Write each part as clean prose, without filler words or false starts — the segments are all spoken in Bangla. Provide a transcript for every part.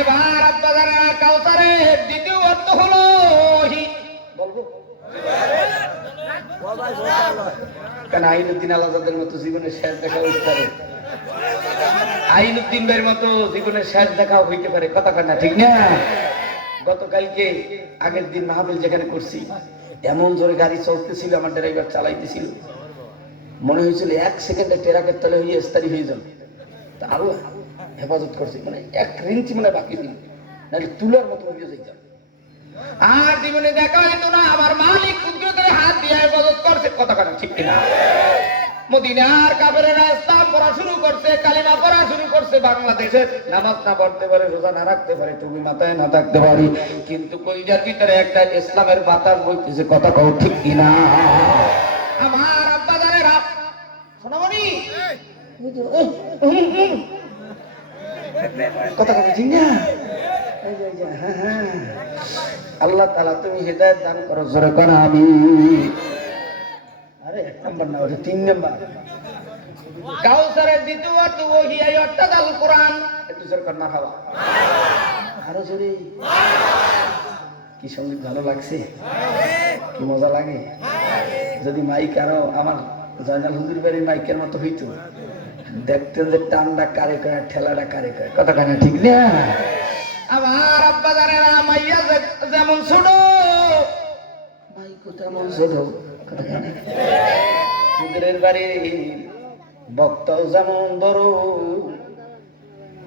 এবার আপনারা কাউসারের দ্বিতীয় অর্থ হলো বলবো কেন আইনুদ্দিন আলাদাদের মতো জীবনের শেষ দেখা হইতে পারে, আইনুদ্দিন ভাইয়ের মতো জীবনের শেষ দেখা হইতে পারে, কথা কয় না ঠিক না? গতকালকে আগের দিন মাহফিল যেখানে করছি এমন জোরে গাড়ি চলতেছিল, আমার ড্রাইভার চালাইতেছিল, মনে হয়েছিল 1 সেকেন্ডে ট্রাকের তলে হয়ে ইস্তারি হয়ে যাবে, তা আরো হেফাজত করছে, মানে 1 ইঞ্চি মনে বাকি দিন নাহলে তুলার মতো হয়ে যাইতাম। আর জীবনে দেখা হইতো না আমার মালিক কুদরতের হাত দিয়ে হেফাজত করছে, কথা কথা ঠিক কিনা? মদিনার কাফেরেরা ইসলাম পড়া শুরু করছে, কালিমা পড়া শুরু করছে, বাংলাদেশে নামাজ না পড়তে পারে, রোজা না রাখতে পারে, টুপি মাথায় না থাকতে পারে, কিন্তু কলিজার ভিতরে একটা ইসলামের বাতাস বইতেছে, কথা কও ঠিক কিনা? আমার আব্বা জানেরা শোনাবনি কথা কথা ঠিক না? আল্লাহ তাআলা তুমি হেদায়েত দান করো, জোরে করো আমিন। আরে 1 নাম্বার না, ওটা 3 নাম্বার। কাউসারের দ্বিতীয় অর্থ ওহী, এই অর্থাৎ আল কোরআন। একটু জোরে কর, মারহাবা। আরো জোরে। কি সঙ্গীত ভালো লাগছে, কি মজা লাগে। যদি মাইক আরো আমার জয়নাল হুজুর বাড়ির মাইকের মতো হইতো, দেখতেন যে টানটা কারে কয়, ঠেলাটা কারে কয়, কথা কানে ঠিক না? আমার আব্বা জানেরা মাইয়া যেমন ছোট মাইকও তেমন ছোট, কথা কানে। হুজুরের বাড়ির বক্তাও যেমন বড়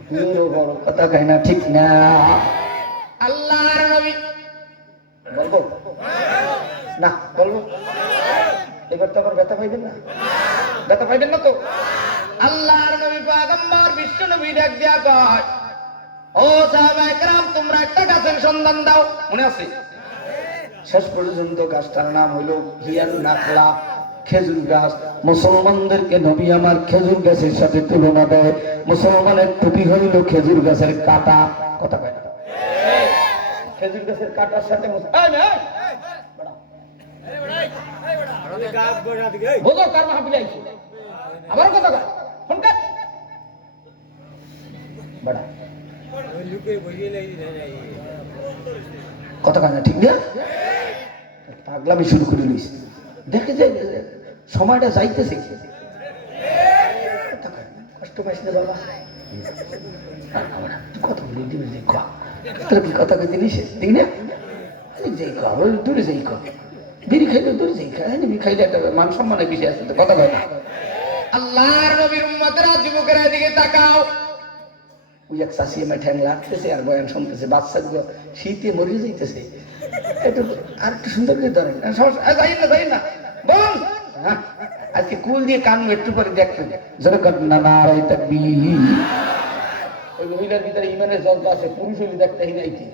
হুজুরও বড়, কথা কয় না ঠিক না? আল্লাহর নবী বলবো না, বলবো এবার তো আবার ব্যথা পাইবেন না, ব্যথা পাইবেন না তো? আল্লাহর নবী পয়গম্বর বিশ্ব নবী ডাক দিয়া কয়, ও সাহাবায়ে কেরাম তোমরা একটা গাছের সন্ধান দাও, মনে আছে? শেষ পর্যন্ত গাছটার নাম হলো হিয়ান নাখলা, খেজুর গাছ। মুসলমানদেরকে নবী আমার খেজুর গাছের সাথে তুলনা দেয়, মুসলমানের টুপি হইল খেজুর গাছের কাটা, কথা কয় না? খেজুর গাছের কাটার সাথে বোঝো কার মাহফিলে আইছো, আবার কথা কয় ফোনকার বড়া কথা কয় না ঠিক না? পাগলামি শুরু করে নিস, দেখে যে সময়টা যাইতেছে, কষ্ট পাইস না বাবা, কথা বলি দিবি যে কি কথা কই দিলিস ঠিক না? যেই কর দূরে যেই কর, বিড়ি খাইলে দূরে যেই খাই, বিড়ি খাইলে একটা মান সম্মানের বিষয় আছে, তো কথা কয় না? আল্লাহর নবীর উম্মতেরা যুবকেরা এদিকে তাকাও, ওই এক চাষি আমার ঠ্যাং লাগতেছে আর বয়ান শুনতেছে, বাচ্চাগুলো শীতে মরে যাইতেছে, একটু আর একটু সুন্দর করে ধরেন, যাই না বল, আজকে কুল দিয়ে কান একটু পরে দেখবেন, যারা না নারাই তাকবীর। ওই মহিলার ভিতরে ইমানের জজ্বা আছে, পুরুষ হইলে দেখতে নাইতে,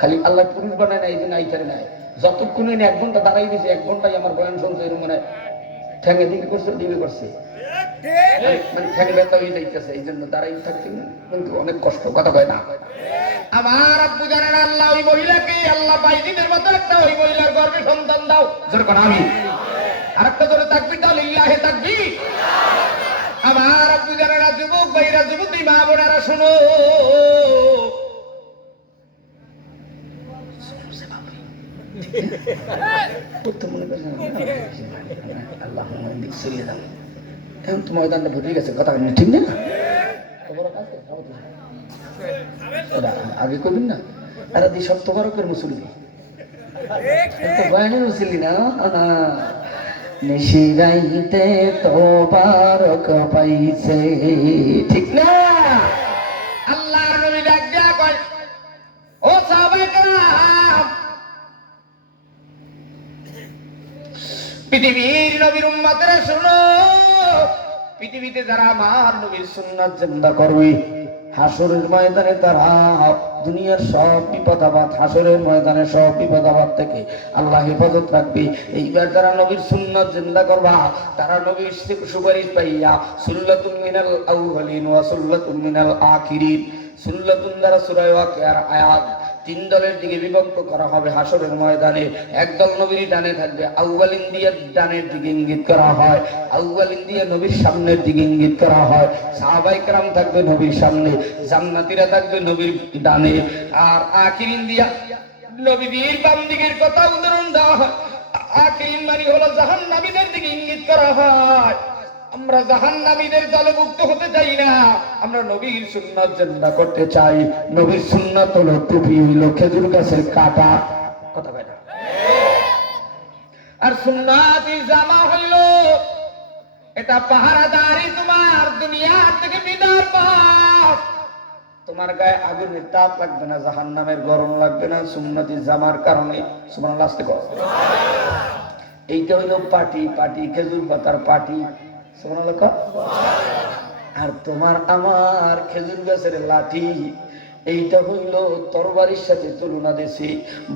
খালি আল্লাহ পুরুষ বানায় না, এই জন্য আইতারে নাই। যতক্ষণ 1 ঘন্টা দাঁড়াই দিয়েছে, 1 ঘন্টায় আমার বয়ান শুনছে, এর মানে ঠ্যাঙে দিকে করছে, ডিবে করছে, মানে ঠ্যাং ব্যথা হয়ে যাইতেছে, এই জন্য দাঁড়াই থাকছে, কিন্তু অনেক কষ্ট, কথা কয় না? আমার আব্বু জানেন আল্লাহ ওই মহিলাকে আল্লাহ বাইজিদের মতো একটা ওই মহিলার গর্ভে সন্তান দাও, যেরকম আমি আরেকটা জোরে তাকবীর দাও, লিল্লাহে তাকবীর। আমার আব্বু জানেন যুবক ভাইরা, যুবতী মা বোনেরা শুনো, এখন তো ময়দানটা ভরে গেছে, কথা ঠিক না? আগে করবেন না, আর দি সব তো বড় করে মুসল্লি, বয়ানের মুসল্লি না, নিশিরাইতে তোবারক পাইছে, ঠিক না? আল্লাহর নবী ডাক দিয়া কয়, ও সাহাবায়ে কেরাম, পৃথিবীর নবীর উম্মতেরা শুনো, পৃথিবীতে যারা আমার নবীর সুন্নাত জিন্দা করবে, হাসরের ময়দানে তারা দুনিয়ার সব বিপদাবাদ, হাসরের ময়দানে সব বিপদাবাদ থেকে আল্লাহ হেফাজত রাখবে। এইবার যারা নবীর সুন্নাত জিন্দা করবা, তারা নবীর সুপারিশ পাইয়া সুল্লাতুন মিনাল আউয়ালিন ওয়া সুল্লাতুন মিনাল আখিরিন, সুল্লাতুন দ্বারা সূরা ওয়াকিয়ার আয়াত তিন দলের দিকে বিভক্ত করা হবে হাসরের ময়দানে। একদল নবীর ডানে থাকবে, আউয়ালিন দিয়ে ডানের দিকে ইঙ্গিত করা হয়, আউয়ালিন দিয়ে নবীর সামনের দিকে ইঙ্গিত করা হয়। সাহাবায়ে কেরাম থাকবে নবীর সামনে, জান্নাতীরা থাকবে নবীর ডানে, আর আখিরিন দিয়া নবীর বাম দিকের কথা উদাহরণ দেওয়া হয়। আখিরিন মানে হলো জাহান্নামীদের দিকে ইঙ্গিত করা হয়। আমরা জাহান্নামীদের দলভুক্ত হতে চাই না, আমরা নবীর সুন্নাত জিন্দা করতে চাই। নবীর সুন্নাত হলো টুপি, হইল খেজুর গাছের কাটা, কথা কয় না। আর সুন্নাতি জামা হইল এটা পাহারাদারি, তোমার দুনিয়া থেকে বিদার পাও। তোমার গায়ে আগুনের তাপ লাগবে না, জাহান্নামের গরম লাগবে না সুন্নতি জামার কারণে। সুবহানাল্লাহ, আস্তে কর। এইটা হইল পাটি, পাটি খেজুর পাতার পাটি। সুবহানাল্লাহ কর। আর তোমার আমার খেজুর গাছের লাঠি, এইটা হইল তরবারির সাথে তুলনা দিছে।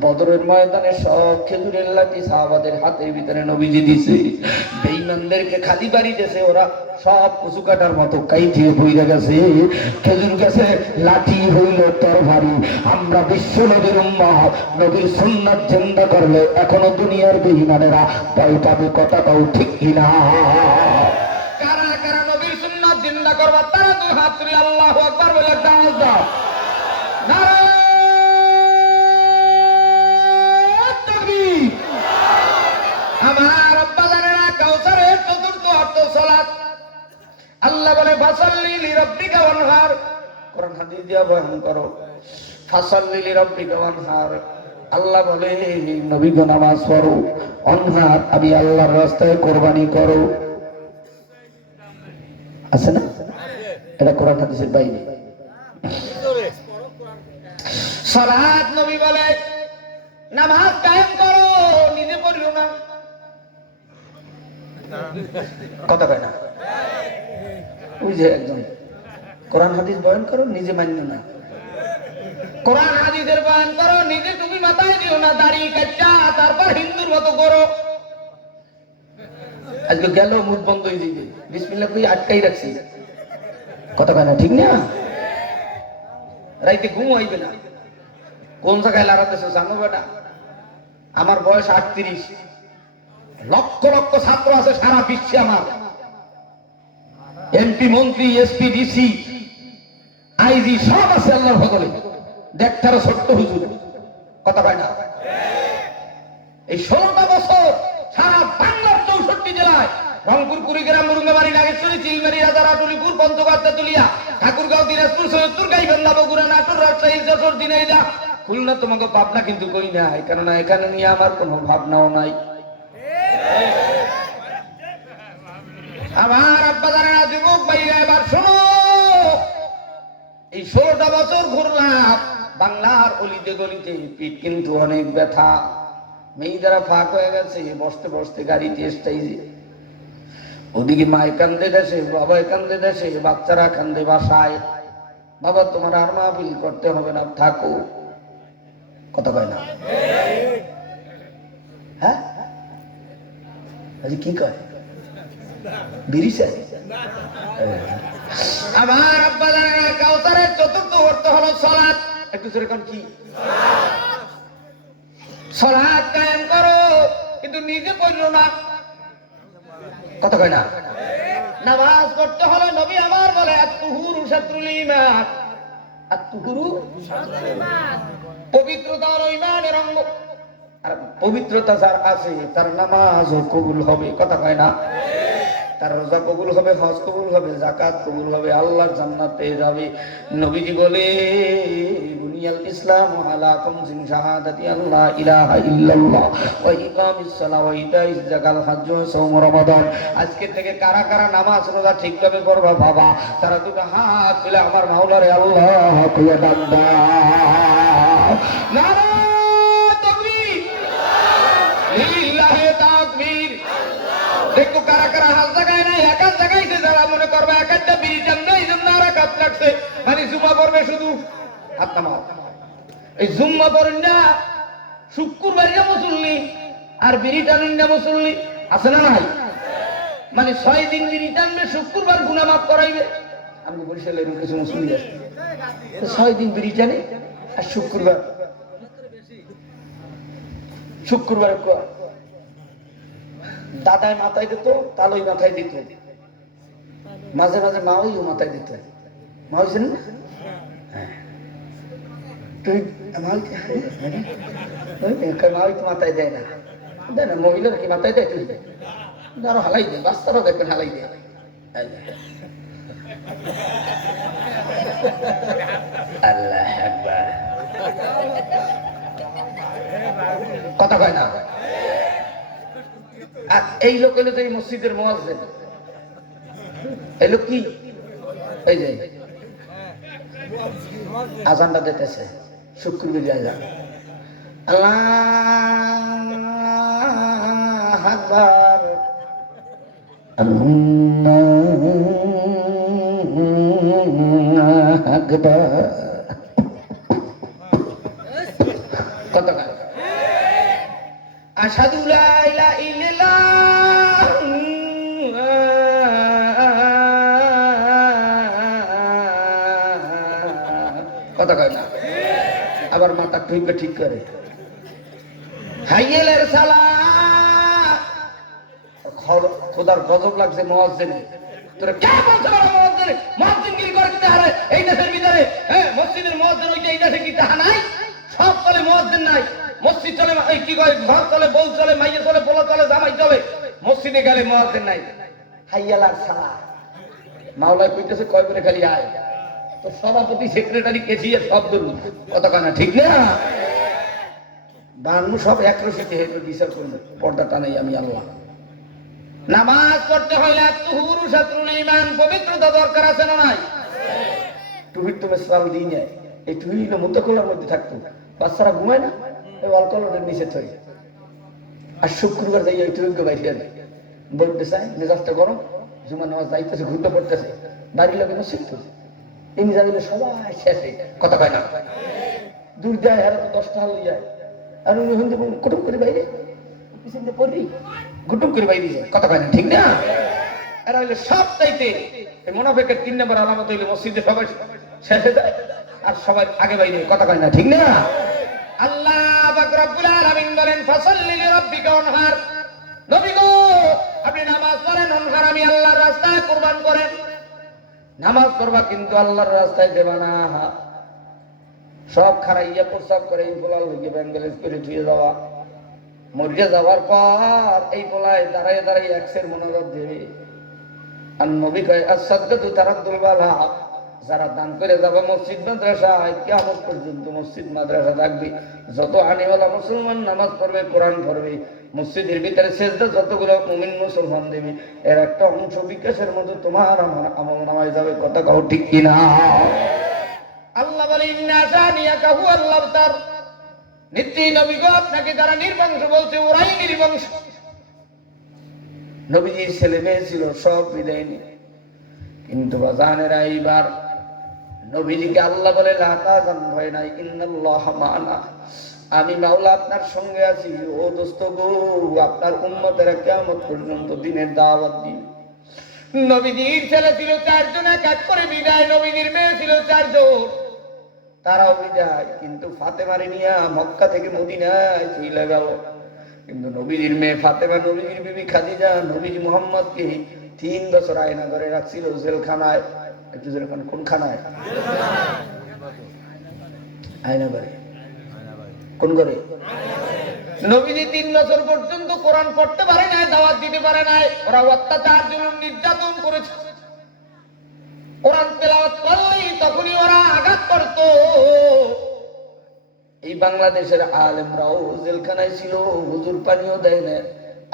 বদরের ময়দানে সব খেজুরের লাঠি সাহাবাদের হাতের ভিতরে নবীজি দিছে। বেঈমানদেরকে খালি বাড়ি দিয়েছে, ওরা সব কচু কাটার মতো কাইটিয়ে বইরা গেছে। খেজুর গাছের লাঠি হইল তরবারি। আমরা বিশ্ব নবীর উম্মত, নবীর সুন্নাত জিন্দা করলে এখনো দুনিয়ার বেঈমানেরা ভয় পাবে, কথা কও ঠিক কিনা? কারা কারা নবীর সুন্নাত জিন্দা করবা তারা দুই হাত তুলে আল্লাহু আকবার বলে ডাক দাও। আমার আব্বা জানেরা, কাউসারের চতুর্থ অর্থ সালাত। আল্লাহ বলে ফাসাল্লি লিরাব্বিকা ওয়ানহার, কোরআন হাদিস দিয়া বয়ান করো। ফাসাল্লি লিরাব্বিকা ওয়ানহার, আল্লাহ বলে নবীগণ নামাজ পড়ো। অনহার, আমি আল্লাহর রাস্তায় কোরবানি করো। আছে না? এটা কোরআন হাদিসের বাইরে। সালাত নবী বলে নামাজ কায়েম করো, নিজে পড়িও না, কথা কয় না। ওই যে একজন কোরআন হাদিস বয়ান করো, নিজে মান্য না। কোরআন হাদিসের বয়ান করো, নিজে টুপি মাথায় দিও না, দাড়ি কাটটা তারপর হিন্দুর মতো করো। আজকে গেল মুখ বন্ধ হয়ে যাবে, বিসমিল্লাহ কই আটকাই রাখছি, কথা কয় না, ঠিক না? রাইতে ঘুম হইবে না, কোন জায়গায় লড়াতেছে জানো বেটা? আমার বয়স 38, লক্ষ লক্ষ ছাত্র আছে সারা বিশ্বে, আমার এমপি মন্ত্রী এসপি ডিসি আইজি সব আছে আল্লাহর ফজলে। দেখতারও ছোট্ট হুজুর, কথা কয় না। এই 16টা বছর সারা বাংলার 64 জেলায়, রংপুর, কুড়িগ্রাম, মুরুঙ্গাবাড়ি, নাগেশ্বরী, চিলমারি, রাজারহাটুলিপুর, পঞ্চগড়, তেতুলিয়া, ঠাকুরগাঁও, দিনাজপুর, সৈয়দপুর, গাইবান্ধা, বগুড়া, নাটোর, রাজশাহী, যশোর, ঝিনাইদহ, খুলনা, তোমাকে ভাবনা কিন্তু কই নাই, কেননা এখানে নিয়ে আমার কোনো ভাবনাও নাই। আমার আব্বা জানেরা, যুবক ভাইরা, এবার শোনো, এই 16টা বছর ঘুরলাম বাংলার অলিতে গলিতে, পিঠ কিন্তু অনেক ব্যথা। মেয়েদারা ফাঁক হয়ে গেছে, বসতে বসতে গাড়িতে স্টাইজে, ওদিকে মায় কান্দে দেশে, বাবায় কান্দে দেশে, বাচ্চারা কান্দে বাসায়। বাবা তোমার আর মাহফিল করতে হবে না, থাকো, কথা কয় না। হ্যাঁ কি কয়? বিড়ি চাই। আমার আব্বা জানেরা, কাউসারের চতুর্থ অর্থ হলো সালাত। একটু জোরে কোন কি? সালাত কায়েম করো, কিন্তু নিজে পড়লো না, কথা কয় না। নামাজ পড়তে হলে নবী আমার বলে আত-তুহুরু শাতরুল ঈমান, আত-তুহুরু শাতরুল ঈমান, পবিত্রতা হলো ঈমানের অঙ্গ। আর পবিত্রতা যার আছে তার নামাজও কবুল হবে, কথা কয় না। তার রোজা কবুল হবে, হজ কবুল হবে, যাকাত কবুল হবে, আল্লাহর জান্নাতে যাবে। নবীজি বলে বুনিয়াল ইসলামু আলা খামসিন শাহাদাতি আল্লা ইলাহা ইল্লাল্লাহ ওয়া ইকামিস সালাহ ওয়া ইতাইজ যাকাত হজ ওয়া সাওম রমাদান। আজকে থেকে কারা কারা নামাজ রোজা ঠিকভাবে করবা বাবা, তারা দুটো হাত তুলে আমার মাওলারে আল্লাহ কইয়া ডাক দাও। নারায়ে তাকবীর, লিল্লাহি তাকবীর। দেখো কারা কারা হাত জায়গায় নাই, এক হাত জায়গাইছে, যারা মনে করবে এক একটা বিড়ি টান নাই, জন্য আর এক হাত লাগছে, মানে জুম্মা পড়বে শুধু, হাত নামাও। এই জুম্মা পড়েন না, শুক্রবারিয়া মুসল্লি আর বিড়ি টানুন না মুসল্লি, আছে না নাই? মানে 6 দিন বিড়ি টানবে, শুক্রবার গুনাহ মাফ করাইবে। আমি বরিশালের কিছু মুসল্লি আছে, 6 দিন বিড়ি টানে আর শুক্রবার শুক্রবারে দাদায় মাথায় দিত, তালই মাথায় দিত, মাঝে মাঝে মাওইও মাথায় দিত। মা হয়েছেন না? হ্যাঁ, তুই মাওই তো মাথায় দেয় না, দেয় না, মহিলার কি মাথায় দেয়? তুই আরো হালাই দেয়, বাচ্চারাও দেখবেন হালাই দেয়। আল্লাহ আকবার, কথা কয় না। আর এই লোক হলো যে এই মসজিদের মুয়াজ্জিন, এই লোক কি, এই যে আজানটা দিতেছে, শুক্রবারে আজান, আল্লাহু আকবার, আল্লাহু আকবার। কত গান, আশহাদু লা ইলাহা ইল্লাল্লাহ, কত গান। আবার মাথা ঠিক ঠিক করে, হাইয়েলের সালাত। খোদার গজব লাগছে মুয়াজ্জিনে, তোরা কে বলছ বড় মুয়াজ্জিন, মুয়াজ্জিনগিরি করে কি হারে এই দেশের ভিতরে? হ্যাঁ, মসজিদের মুয়াজ্জিন ওই যে এই দেশে কি তাহা নাই? সব চলে, মুয়াজ্জিন নাই। মসজিদ চলে, এই কি কয়, ঘর চলে, বউ চলে, মাইয়া চলে, পোলা চলে, জামাই চলে, মসজিদে গেলে মুয়াজ্জিন নাই। হাইয়ালার সালাত, মাওলায় কইতেছে কয় করে খালি আয়, তো সভাপতি সেক্রেটারি কেছিয়ে সব দূর, কত কানা ঠিক না? বানু সব একরশিতে হেঁটে বিচার করবে, পর্দা টানাই আমি আল্লাহ। নামাজ পড়তে হইলে তুহুরু শাতরুল ঈমান, পবিত্রতা দরকার আছে না নাই? টুপির তো মেসরাল দিই নাই, এই টুপিটা মুতকলার মধ্যে থাকতো, বাচ্চারা ঘুমায় না, এই অলকলের নিচে থই। আর শুক্রবার যাই ওই টুপিকে বাইরে আনে, বলতে চায় মেজাজটা গরম, জুমার নামাজ যাইতেছে, ঘুরতে পড়তেছে, বাড়ির লোকের মসজিদ তো এমনি যাবে সবাই শেষে, কথা কয় না? দূর যায়, আর তো 10টা হয়ে যায়, আর উনি হইতে কুটুম করে বাইরে পিছনে পড়ি, গুটুম করে বাইরে যায়, কথা কয় না ঠিক না? এরা হইলে সব চাইতে মুনাফিকের 3 নম্বর আলামত হইলে মসজিদে সবাই শেষে যায় আর সবাই আগে বাইরে, কথা কয় না ঠিক না? আল্লাহ পাক রব্বুল আলামিন বলেন, ফাসাল্লি লিরাব্বিকা ওয়ানহার, নবী গো আপনি নামাজ পড়েন, ওয়ানহার আমি আল্লাহর রাস্তায় কুরবান করেন। নামাজ পড়বা কিন্তু আল্লাহর রাস্তায় দেবা না, সব খারাইয়া প্রস্তাব করে এই পোলা লইকে ব্যাঙ্গেলেজ করে ধুয়ে যাওয়া, মরিয়া যাওয়ার পর এই পোলায় দাঁড়াইয়ে দাঁড়াইয়ে একশের মনোরথ দেবে। আর নবী কয় আস-সাদকাতু তারাদ্দুল বালা, যারা দান করে যাবে মসজিদ মাদ্রাসায়, কিয়ামত পর্যন্ত মসজিদ মাদ্রাসা থাকবে। যত আনিওয়ালা মুসলমান নামাজ পড়বে, কোরআন পড়বে, মসজিদের ভিতরে সেজদা যতগুলো মুমিন মুসলমান দেবে, এর একটা অংশ বিকাশের মতো তোমার আমার আমলনামায় যাবে, কথা কও ঠিক কিনা? আল্লাহ বলে, ইন্না শানিয়াকা হুয়াল আবতার, নিশ্চয়ই নবী গো আপনাকে যারা নির্বংশ বলছে ওরাই নির্বংশ। নবীজির ছেলে মেয়ে ছিল সব বিদায় নিয়ে, কিন্তু বাজানেরা এইবার নবীজিকে আল্লাহ বলে লা তাযান, ভয় নাই, ইন্নাল্লাহা মা'ানা, আমি মাওলা আপনার সঙ্গে আছি। ও দোস্ত গো, আপনার উম্মতেরা কিয়ামত পর্যন্ত দিনের দাওয়াত দিন। নবীজির ছেলে ছিল 4 জন, এক করে বিদায়। নবীজির মেয়ে ছিল 4 জন, তারাও বিদায়। কিন্তু ফাতেমারে নিয়া মক্কা থেকে মদিনায় চলে গেল। কিন্তু নবীজির মেয়ে ফাতেমা, নবীজির বিবি খাদিজা, নবীজি মুহাম্মদকে 3 বছর আয়না ধরে রাখছিল জেলখানায়। একটু যেরকম কোন খানায়? আয়না ঘরে। কোন ঘরে? নবীজি 3 বছর পর্যন্ত কোরআন পড়তে পারে নাই, দাওয়াত দিতে পারে নাই। ওরা অত্যাচার, জুলুম, নির্যাতন করেছে। কোরআন তেলাওয়াত করলেই তখনই ওরা আঘাত করত। এই বাংলাদেশের আলেমরাও জেলখানায় ছিল, হুজুর পানিও দেয় না।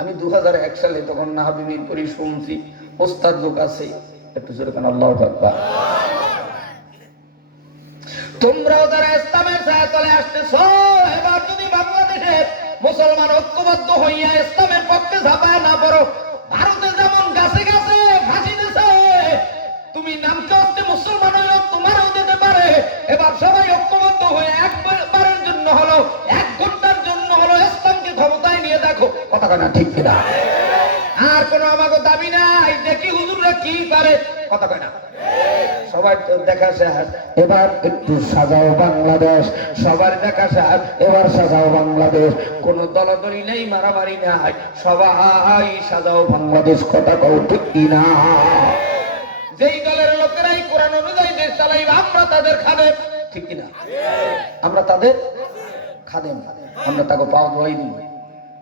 আমি 2001 সালে তখন নাহাবিবির পরি শুনছি, ওস্তাদ লোক আছে, একটু জোরে কান আল্লাহু আকবার। তোমরাও যারা ইসলামের ছায়া তলে আসতেছো, এবার যদি বাংলাদেশের মুসলমান ঐক্যবদ্ধ হইয়া ইসলামের পক্ষে ঝাঁপায় না পড়ো, ভারতে যেমন গাছে গাছে ফাঁসি দিছে, তুমি নামকে হচ্ছে মুসলমান হইল, তোমারও দিতে পারে। এবার সবাই ঐক্যবদ্ধ হয়ে একবারের জন্য হলো, 1 ঘন্টার জন্য হলো ইসলামকে ক্ষমতায় নিয়ে দেখো, কথা কয় না ঠিক কিনা? আর কোনো আমাকে দাবি নাই, দেখি হুজুররা কি করে, কথা কয় না? সবার তো দেখা শেষ, এবার একটু সাজাও বাংলাদেশ। সবার দেখা শেষ, এবার সাজাও বাংলাদেশ। কোন দলাদলি নেই, মারামারি নাই, সবাই সাজাও বাংলাদেশ। কথা কও ঠিক কিনা? যেই দলের লোকেরাই কোরআন অনুযায়ী দেশ চালাইবে আমরা তাদের খাদেম, ঠিক কিনা? আমরা তাদের খাদেম। আমরা তাকে পাও ধোয়াই দিব,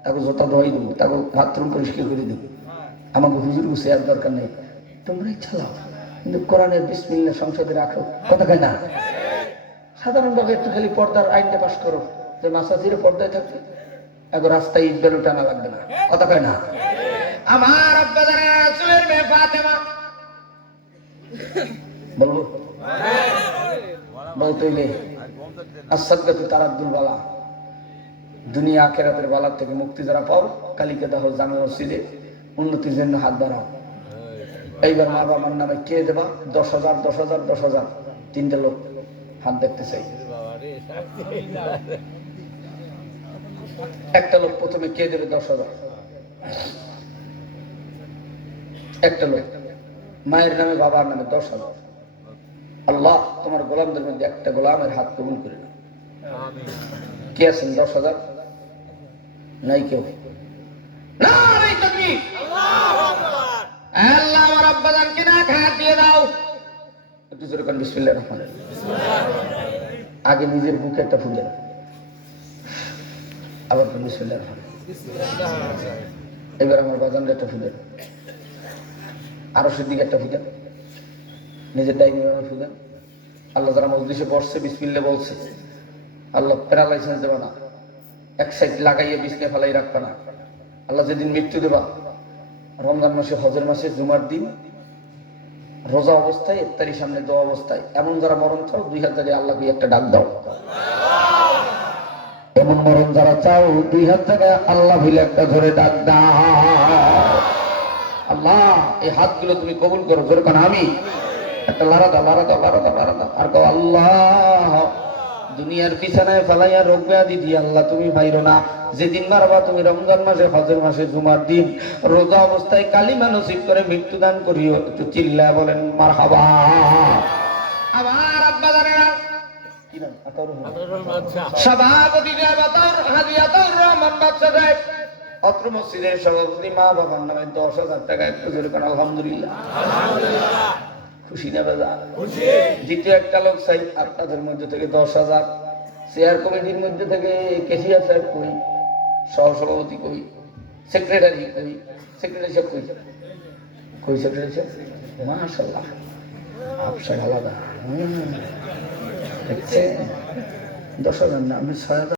তাকে জোতা ধোয়াই দিব, তাকে বাথরুম পরিষ্কার করে দিব। আমাকে হুজুর গুছিয়ে দরকার নেই, তোমরাই চালাও, কিন্তু কোরআনের বিসমিল্লাহ সংসদে রাখো। কথা কয় না? সাধারণভাবে একটু খালি পর্দার আইনটা পাস করো, যে মাসাজিরে পর্দায় থাকবে, এখন রাস্তায় ইট বেলু টানা লাগবে না। কথা কয় না? আমার আব্বা জানের রাসূলের মেয়ে ফাতেমা, বলবো বলতে হইলে আসাদগাতু তারাদ্দুল বালা, দুনিয়া আখিরাতের বালার থেকে মুক্তি যারা পাও, কালিকা দাহ জামে মসজিদে উন্নতির জন্য হাত বাড়াও। এইবার মা বাবার নামে কে দেবা? 10,000 10,000 10,000। তিনটে লোক হাত দেখতে চাই। একটা লোক প্রথমে কে দেবে? 10,000। একটা লোক মায়ের নামে বাবার নামে 10,000। আল্লাহ তোমার গোলামদের মধ্যে একটা গোলামের হাত কবুল করে না। কে আছেন 10,000? নাই কেউ। না নাই তাকবীর। আল্লাহ আমার আব্বা জানকে না খায়াত দিয়ে দাও। একটু জোরে কোন বিসমিল্লাহির রহমানির রহিম। আগে নিজের বুকে একটা ফুঁকে দাও, আবার বিসমিল্লাহির রহমানির রহিম। এবার আমার বাজানকে একটা ফুঁকে দাও, আরো সেদিকে একটা ফুঁকে দাও, নিজের ডাইনিং রুমে ফুঁকে দাও। আল্লাহ যারা মজলিসে বসছে বিসমিল্লাহ বলছে, আল্লাহ প্যারালাইসেন্স দেবা না, এক সাইড লাগাইয়ে বিছনে ফেলাই রাখবা না। আল্লাহ যেদিন মৃত্যু দেবা, রমজান মাসে, হজের মাসে, জুমার দিন, রোজা অবস্থায়, ইফতারির সামনে দোয়া অবস্থায়, এমন যারা মরণ চাও 2 হাত জায়গায় আল্লাহকে একটা ডাক দাও। এমন মরণ যারা চাও 2 হাত জায়গায় আল্লাহ ভিলে একটা ধরে ডাক দাও। আল্লাহ এই হাতগুলো তুমি কবুল করো। জোরে কারণ আমি একটা লারা দাও, লারা দাও, লারা দাও, লারা দাও। আর কও আল্লাহ দুনিয়ার বিছানায় ফালাইয়া রোগ ব্যাধি দিয়ে আল্লাহ তুমি ভাইরো না। যেদিন মারবা তুমি রমজান মাসে, হজের মাসে, জুমার দিন, রোজা অবস্থায় কালিমা নসিব করে মৃত্যুদান করিও। একটু চিল্লায় বলেন মারহাবা। আমার আব্বা জানেনা কি নাম? সভাপতি হাজী আতাউর রহমান বাদশা সাহেব, অত্র মসজিদের সভাপতি, মা বাবার নামে 10,000 টাকা। একটু জোরে কোন আলহামদুলিল্লাহ। খুশি না বাবা? দ্বিতীয় একটা লোক চাই আপনাদের মধ্যে থেকে 10,000। চেয়ার কমিটির মধ্যে থেকে কেশিয়ার সাহেব কই, সহসভাপতি কই, সেক্রেটারি কই, সেক্রেটারি সাহেব কই, কই সেক্রেটারি সাহেব? মাশাআল্লাহ আলাদা। 10,000 না, আমি 6,000